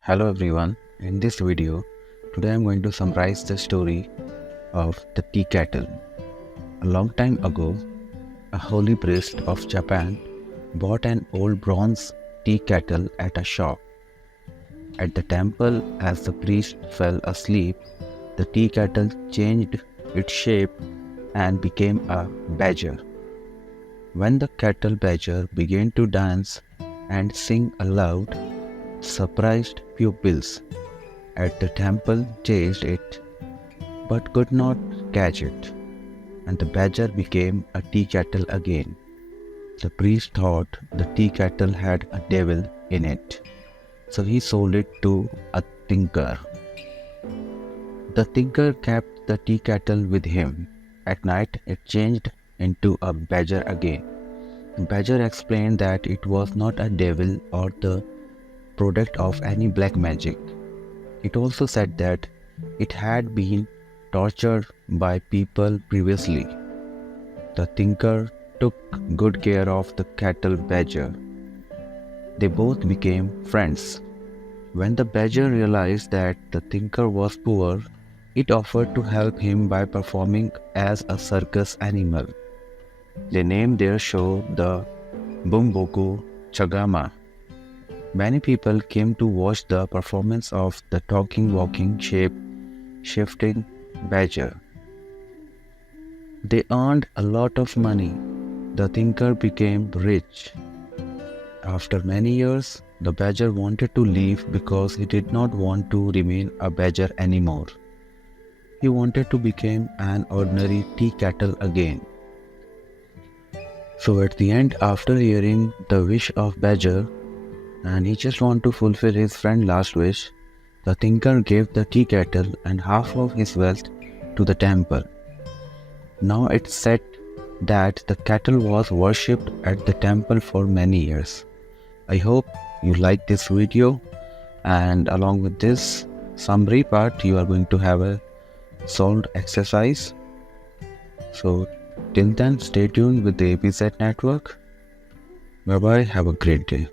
Hello everyone, in this video, today I am going to summarize the story of the tea kettle. A long time ago, a holy priest of Japan bought an old bronze tea kettle at a shop. At the temple, as the priest fell asleep, the tea kettle changed its shape and became a badger. When the kettle badger began to dance and sing aloud, surprised pupils at the temple chased it but could not catch it, and the badger became a tea kettle again. The priest thought the tea kettle had a devil in it, so he sold it to a tinker. The tinker kept the tea kettle with him. At night, it changed into a badger again. The badger explained that it was not a devil or the product of any black magic. It also said that it had been tortured by people previously. The tinker took good care of the cattle badger. They both became friends. When the badger realized that the tinker was poor, it offered to help him by performing as a circus animal. They named their show the Bumboku Chagama. Many people came to watch the performance of the talking, walking, shifting badger. They earned a lot of money. The tinker became rich. After many years, the badger wanted to leave because he did not want to remain a badger anymore. He wanted to become an ordinary tea kettle again. So at the end, after hearing the wish of badger, and he just wanted to fulfill his friend's last wish, the tinker gave the tea kettle and half of his wealth to the temple. Now it's said that the kettle was worshipped at the temple for many years. I hope you like this video, and along with this summary part you are going to have a solved exercise. So till then, stay tuned with the APZ network. Bye bye, have a great day.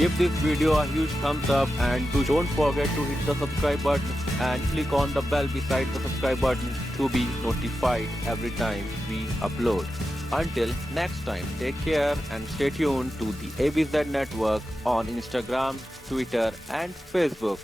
Give this video a huge thumbs up and don't forget to hit the subscribe button and click on the bell beside the subscribe button to be notified every time we upload. Until next time, take care and stay tuned to the ABZ Network on Instagram, Twitter and Facebook.